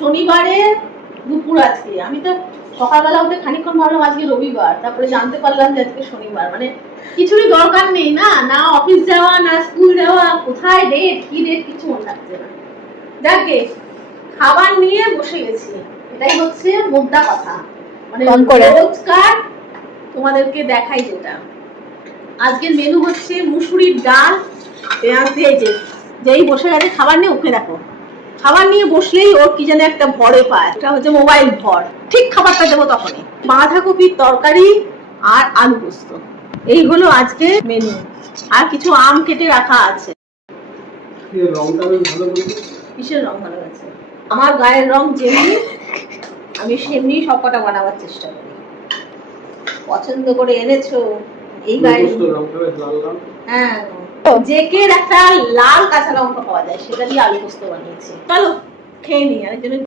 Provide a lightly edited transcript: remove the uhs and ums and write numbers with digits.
শনিবারে দুপুর আজকে আমি তো সকালবেলা উঠে খানিকক্ষণ ভাবলাম আজকে রবিবার, তারপরে জানতে পারলাম যে আজকে শনিবার। মানে কিছুরই দরকার নেই, না না অফিস যাওয়া, না স্কুল যাওয়া, কোথায় ডেট কি ডেট কিছু মনে রাখছে না। যাকে খাবার নিয়ে বসে গেছি, এটাই হচ্ছে মোদ্দা কথা। মানে রোজকার তোমাদেরকে দেখাই যেটা। আজকের মেনু হচ্ছে মুসুরির ডাল পেঁয়াজ দিয়ে, যেই বসে গেছে খাবার নিয়ে, ওকে দেখো খাবার নিয়ে বসলেই ওর কি যেন একটা ভরে পায়, এটা হচ্ছে মোবাইল ভর। ঠিক খাবারটা দেবো তখনই বাঁধাকপির তরকারি আর আলু পোস্ত, এই হলো আজকে মেনু। আর কিছু আম কেটে রাখা আছে। কিসের রং ভালো আছে? আমার গায়ের রং যেমনি আমি সেমনি সব কটা বানাবার চেষ্টা করি। পছন্দ করে এনেছো এই গায়ের, হ্যাঁ জেকের একটা লাল কাঁচা লঙ্কা পাওয়া যায়, সেটা দিয়ে আলু পোস্ত বানিয়েছি। চলো খেয়ে নি। আরেকজনের